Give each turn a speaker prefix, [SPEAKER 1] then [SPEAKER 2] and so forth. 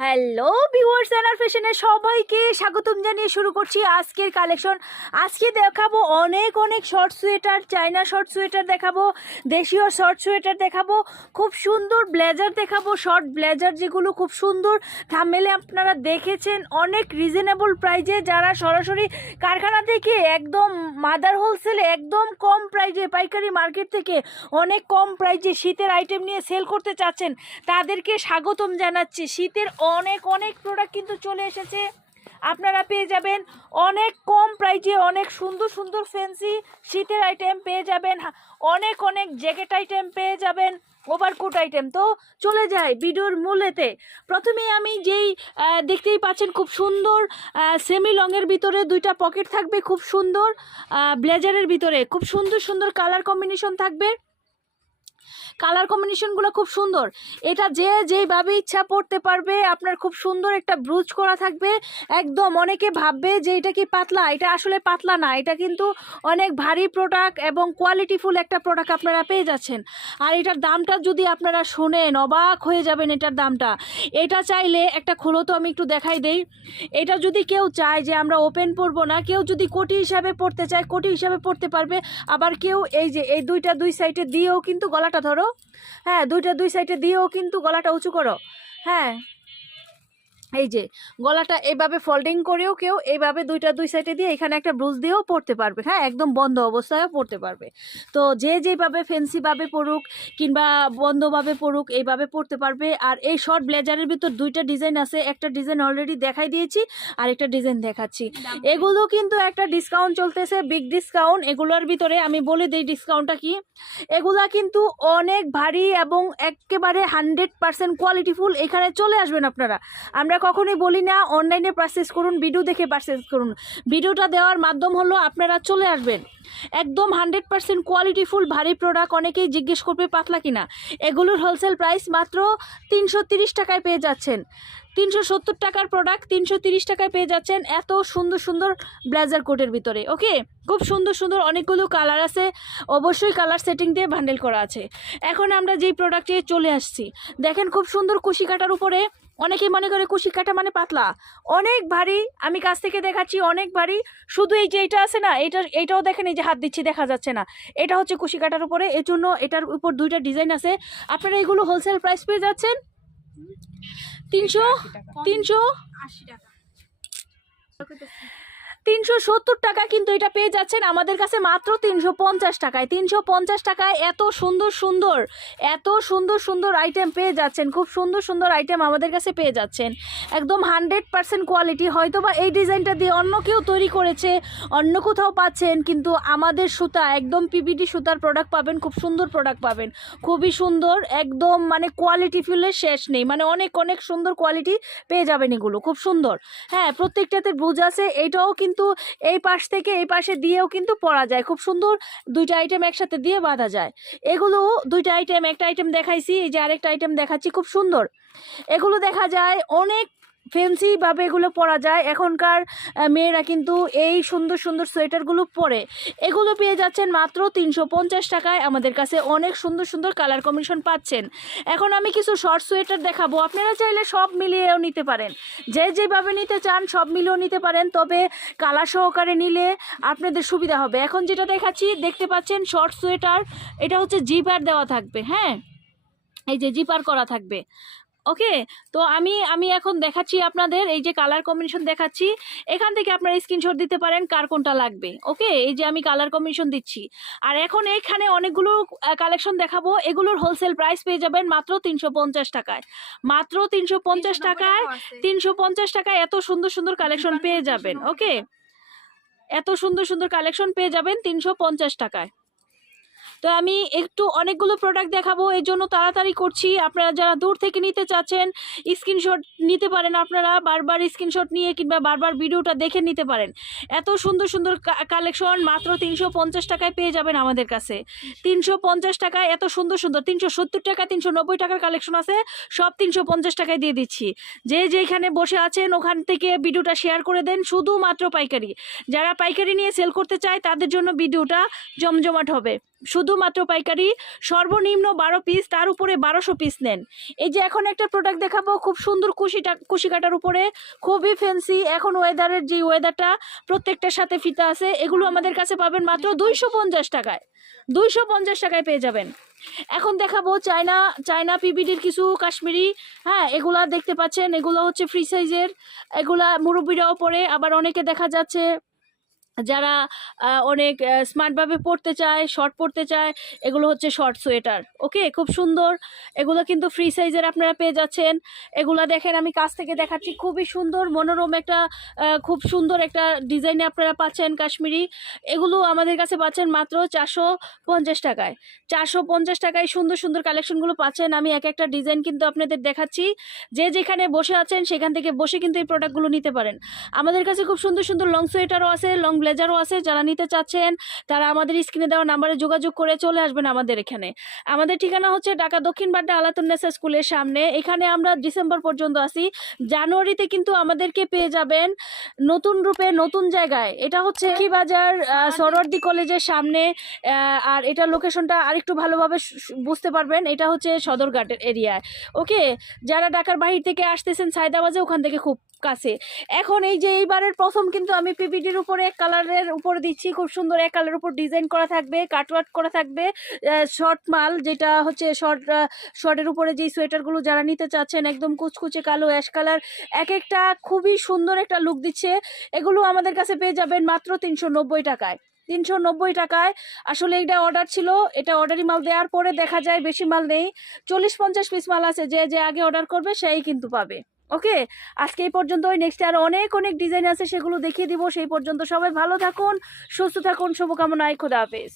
[SPEAKER 1] Hello viewers এনার ফ্যাশনে সবাইকে স্বাগতম জানিয়ে শুরু করছি আজকের কালেকশন আজকে দেখাবো অনেক অনেক short sweater China short sweater দেখাবো, দেশীয় শর্ট সোয়েটার দেখাবো, খুব সুন্দর ব্লেজার দেখাবো শর্ট ব্লেজার যেগুলো খুব সুন্দর। থামেলে আপনারা দেখেছেন অনেক রিজনেবল প্রাইজে যারা সরাসরি কারখানা থেকে একদম মাদার হোলসেলে একদম কম প্রাইজে পাইকারি মার্কেট থেকে অনেক কম প্রাইজে শীতের আইটেম নিয়ে সেল করতে চাচ্ছেন, তাদেরকে স্বাগতম জানাচ্ছি। শীতের অনেক অনেক প্রোডাক্ট কিন্তু চলে এসেছে। আপনারা পেয়ে যাবেন অনেক কম প্রাইজে অনেক সুন্দর সুন্দর ফ্যান্সি শীতের আইটেম পেয়ে যাবেন। অনেক অনেক জ্যাকেট আইটেম পেয়ে যাবেন ওভারকোট আইটেম তো চলে যায় ভিডিওর মূলেতে। প্রথমে আমি যেই দেখতেই পাচ্ছেন খুব সুন্দর সেমি লংয়ের ভিতরে দুইটা পকেট থাকবে খুব সুন্দর ব্লেজারের ভিতরে। খুব সুন্দর সুন্দর কালার কম্বিনেশন থাকবে। কালার কম্বিনেশনগুলো খুব সুন্দর। এটা যে যেইভাবে ইচ্ছা পড়তে পারবে, আপনার খুব সুন্দর একটা ব্রুজ করা থাকবে। একদম অনেকে ভাববে যে এটা কি পাতলা? এটা আসলে পাতলা না, এটা কিন্তু অনেক ভারী প্রোডাক্ট এবং কোয়ালিটিফুল একটা প্রোডাক্ট আপনারা পেয়ে যাচ্ছেন। আর এটার দামটা যদি আপনারা শোনেন, অবাক হয়ে যাবেন এটার দামটা। এটা চাইলে একটা খোলো তো আমি একটু দেখাই দেই। এটা যদি কেউ চায় যে আমরা ওপেন পরবো না, কেউ যদি কোটি হিসাবে পড়তে চায়, কোটি হিসাবে পড়তে পারবে। আবার কেউ এই যে, এই দুইটা দুই সাইডে দিয়েও কিন্তু গলাটা ধরো। হ্যাঁ দুইটা দুই সাইডে দিয়েও কিন্তু গলাটা উঁচু করো। হ্যাঁ। এই যে গলাটা এইভাবে ফোল্ডিং করেও কেউ এইভাবে দুইটা দুই সাইডে দিয়ে এখানে একটা ব্রুজ দিয়েও পড়তে পারবে হ্যাঁ? একদম বন্ধ অবস্থায়ও পড়তে পারবে। তো যে যেভাবে ফেন্সিভাবে পড়ুক কিংবা বন্ধভাবে পড়ুক এইভাবে পড়তে পারবে। আর এই শর্ট ব্লেজারের ভিতর দুইটা ডিজাইন আছে একটা ডিজাইন অলরেডি দেখাই দিয়েছি আর একটা ডিজাইন দেখাচ্ছি। এগুলো কিন্তু একটা ডিসকাউন্ট চলতেছে বিগ ডিসকাউন্ট এগুলোর ভিতরে আমি বলে দিই ডিসকাউন্টটা কি? এগুলা কিন্তু অনেক ভারী এবং একেবারে হান্ড্রেড পার্সেন্ট কোয়ালিটিফুল এখানে চলে আসবেন আপনারা। আমরা কখনোই বলি না অনলাইনে পারচেস করুন ভিডিও দেখে পারচেস করুন। ভিডিওটা দেওয়ার মাধ্যম হলো আপনারা চলে আসবেন। একদম হান্ড্রেড পার্সেন্ট কোয়ালিটিফুল ভারী প্রোডাক্ট অনেকেই জিজ্ঞেস করবে পাতলা কিনা। এগুলোর হোলসেল প্রাইস মাত্র তিনশো টাকায় পেয়ে যাচ্ছেন। তিনশো সত্তর টাকার প্রোডাক্ট তিনশো তিরিশ টাকায় পেয়ে যাচ্ছেন এত সুন্দর সুন্দর ব্লেজার কোটের ভিতরে ওকে খুব সুন্দর সুন্দর অনেকগুলো কালার আছে। অবশ্যই কালার সেটিং দিয়ে বান্ডেল করা আছে। এখন আমরা যেই প্রোডাক্টে চলে আসছি, দেখেন খুব সুন্দর কুশি কাটার উপরে অনেকেই মনে করে কুশি কাটা মানে পাতলা। অনেক ভারী আমি কাছ থেকে দেখাচ্ছি অনেক ভারী। শুধু এই যে এটা আছে না এটা এটাও দেখেন এই যে হাত দিচ্ছি দেখা যাচ্ছে না। এটা হচ্ছে কুশি কাটার উপরে এর জন্য এটার উপর দুইটা ডিজাইন আছে। আপনারা এগুলো হোলসেল প্রাইস পেয়ে যাচ্ছেন? তিনশো তিনশো?
[SPEAKER 2] আশি টাকা।
[SPEAKER 1] তিনশো সত্তর টাকা কিন্তু এটা পেয়ে যাচ্ছেন আমাদের কাছে মাত্র তিনশো পঞ্চাশ টাকায়। তিনশো পঞ্চাশ টাকায় এত সুন্দর সুন্দর, এত সুন্দর সুন্দর আইটেম পেয়ে যাচ্ছেন, খুব সুন্দর সুন্দর আইটেম আমাদের কাছে পেয়ে যাচ্ছেন। একদম হান্ড্রেড পার্সেন্ট কোয়ালিটি হয়তো বা এই ডিজাইনটা দিয়ে অন্য কেউ তৈরি করেছে, অন্য কোথাও পাচ্ছেন, কিন্তু আমাদের সুতা, একদম পিবিডি সুতার প্রোডাক্ট পাবেন, খুব সুন্দর প্রোডাক্ট পাবেন। খুবই সুন্দর, একদম মানে কোয়ালিটি ফুলের শেষ নেই মানে অনেক অনেক সুন্দর কোয়ালিটি পেয়ে যাবেন এগুলো, খুব সুন্দর। হ্যাঁ প্রত্যেকটাতে ব্রুজ আছে এইটাও কিন্তু এই পাশ থেকে এই পাশে দিয়েও কিন্তু পরা যায়। খুব সুন্দর দুইটা আইটেম একসাথে দিয়ে বাঁধা যায়। এগুলো দুইটা আইটেম একটা আইটেম দেখাইছি, এই যে আরেকটা আইটেম দেখাচ্ছি, খুব সুন্দর। এগুলো দেখা যায় অনেক ফেন্সিভাবে এগুলো পরা যায়। এখনকার মেয়েরা কিন্তু এই সুন্দর সুন্দর সোয়েটারগুলো পরে। এগুলো পেয়ে যাচ্ছেন মাত্র তিনশো পঞ্চাশ টাকায়। আমাদের কাছে অনেক সুন্দর সুন্দর কালার কমিশন পাচ্ছেন। এখন আমি কিছু শর্ট সোয়েটার দেখাবো। আপনারা চাইলে সব মিলিয়েও নিতে পারেন। যে যেভাবে নিতে চান সব মিলিয়েও নিতে পারেন। তবে কালার সহকারে নিলে আপনাদের সুবিধা হবে। এখন যেটা দেখাচ্ছি, দেখতে পাচ্ছেন শর্ট সোয়েটার। এটা হচ্ছে জিপার দেওয়া থাকবে হ্যাঁ? এই যে জিপার করা থাকবে। ওকে? তো আমি আমি এখন দেখাচ্ছি আপনাদের এই যে কালার কম্বিনেশন দেখাচ্ছি। এখান থেকে আপনারা স্ক্রিনশট দিতে পারেন কার কোনটা লাগবে ওকে? এই যে আমি কালার কম্বিনেশন দিচ্ছি। আর এখন এখানে অনেকগুলো কালেকশন দেখাবো। এগুলোর হোলসেল প্রাইস পেয়ে যাবেন মাত্র তিনশো পঞ্চাশ টাকায়। মাত্র তিনশো পঞ্চাশ টাকায় তিনশো পঞ্চাশ টাকায় এত সুন্দর সুন্দর কালেকশন পেয়ে যাবেন ওকে? এত সুন্দর সুন্দর কালেকশন পেয়ে যাবেন তিনশো পঞ্চাশ টাকায়। তো আমি একটু অনেকগুলো প্রোডাক্ট দেখাবো এই জন্য তাড়াতাড়ি করছি। আপনারা যারা দূর থেকে নিতে চাচ্ছেন স্ক্রিনশট নিতে পারেন আপনারা, বারবার স্ক্রিনশট নিয়ে কিংবা বারবার ভিডিওটা দেখে নিতে পারেন। এত সুন্দর সুন্দর কালেকশন মাত্র তিনশো পঞ্চাশ টাকায় পেয়ে যাবেন আমাদের কাছে। তিনশো পঞ্চাশ টাকায় এত সুন্দর সুন্দর, তিনশো সত্তর টাকা, তিনশো নব্বই টাকার কালেকশন আছে, সব তিনশো পঞ্চাশ টাকায় দিয়ে দিচ্ছি। যে যেখানে বসে আছেন, ওখান থেকে ভিডিওটা শেয়ার করে দেন, শুধুমাত্র পাইকারি। যারা পাইকারি নিয়ে সেল করতে চায়, তাদের জন্য ভিডিওটা জমজমাট হবে। শুধুমাত্র পাইকারি, সর্বনিম্ন বারো পিস তার উপরে বারোশো পিস নেন। এই যে এখন একটা প্রোডাক্ট দেখাবো, খুব সুন্দর কুশিটা কুশি কাটার উপরে, খুবই ফ্যান্সি এখন ওয়েদারের যে ওয়েদারটা প্রত্যেকটার সাথে ফিতা আছে, এগুলো আমাদের কাছে পাবেন মাত্র দুইশো পঞ্চাশ টাকায়। দুইশো পঞ্চাশ টাকায় পেয়ে যাবেন। এখন দেখাবো চায়না চায়না পিবিডির কিছু কাশ্মীরি হ্যাঁ এগুলা দেখতে পাচ্ছেন, এগুলো হচ্ছে ফ্রি সাইজের এগুলা মুরব্বীরাও পরে, আবার অনেকে দেখা যাচ্ছে যারা অনেক স্মার্টভাবে পড়তে চায় শর্ট পড়তে চায়, এগুলো হচ্ছে শর্ট সোয়েটার ওকে খুব সুন্দর। এগুলো কিন্তু ফ্রি সাইজের আপনারা পেয়ে যাচ্ছেন। এগুলো দেখেন, আমি কাছ থেকে দেখাচ্ছি। খুবই সুন্দর, মনোরম একটা খুব সুন্দর একটা ডিজাইনে আপনারা পাচ্ছেন কাশ্মীরি। এগুলো আমাদের কাছে পাচ্ছেন মাত্র চারশো পঞ্চাশ টাকায়। চারশো পঞ্চাশ টাকায় সুন্দর সুন্দর কালেকশনগুলো পাচ্ছেন। আমি এক একটা ডিজাইন কিন্তু আপনাদের দেখাচ্ছি। যে যেখানে বসে আছেন, সেখান থেকে বসে কিন্তু এই প্রোডাক্টগুলো নিতে পারেন। আমাদের কাছে খুব সুন্দর সুন্দর লং সোয়েটারও আছে লং ব্লেজারও আছে, যারা নিতে চাচ্ছেন, তারা আমাদের স্ক্রিনে দেওয়া নাম্বারে যোগাযোগ করে চলে আসবেন আমাদের এখানে। আমাদের ঠিকানা হচ্ছে ঢাকা দক্ষিণ বাড্ডা আলাতুন্নেসা স্কুলের সামনে। এখানে আমরা ডিসেম্বর পর্যন্ত আসি জানুয়ারিতে কিন্তু আমাদেরকে পেয়ে যাবেন নতুন রূপে নতুন জায়গায়। এটা হচ্ছে কি বাজার সরোয়ার্দি কলেজের সামনে আর এটা লোকেশনটা আরেকটু ভালোভাবে বুঝতে পারবেন। এটা হচ্ছে সদরঘাটের এরিয়ায় ওকে? যারা ঢাকার বাহির থেকে আসতেছেন সায়দাবাজে ওখান থেকে খুব কাছে। এখন এই যে এইবারের প্রথম কিন্তু আমি পিপিটির উপরে এক কালারের উপর দিচ্ছি। খুব সুন্দর এক কালারের উপর ডিজাইন করা থাকবে কাটওয়ার্ক করা থাকবে শর্ট মাল যেটা হচ্ছে শর্ট শর্টের উপরে যেই সোয়েটারগুলো যারা নিতে চাচ্ছেন একদম কুচকুচে কালো অ্যাশ কালার এক একটা খুবই সুন্দর একটা লুক দিচ্ছে। এগুলো আমাদের কাছে পেয়ে যাবেন মাত্র তিনশো নব্বই টাকায়। তিনশো নব্বই টাকায় আসলে এটা অর্ডার ছিল, এটা অর্ডারি মাল দেওয়ার পরে দেখা যায় বেশি মাল নেই। চল্লিশ পঞ্চাশ পিস মাল আছে, যে যে আগে অর্ডার করবে সেই কিন্তু পাবে। ওকে? আজকে এই পর্যন্তই নেক্সট আর অনেক অনেক ডিজাইন আছে, সেগুলো দেখিয়ে দিব। সেই পর্যন্ত সবাই ভালো থাকুন, সুস্থ থাকুন, শুভকামনায়, খোদা হাফেজ।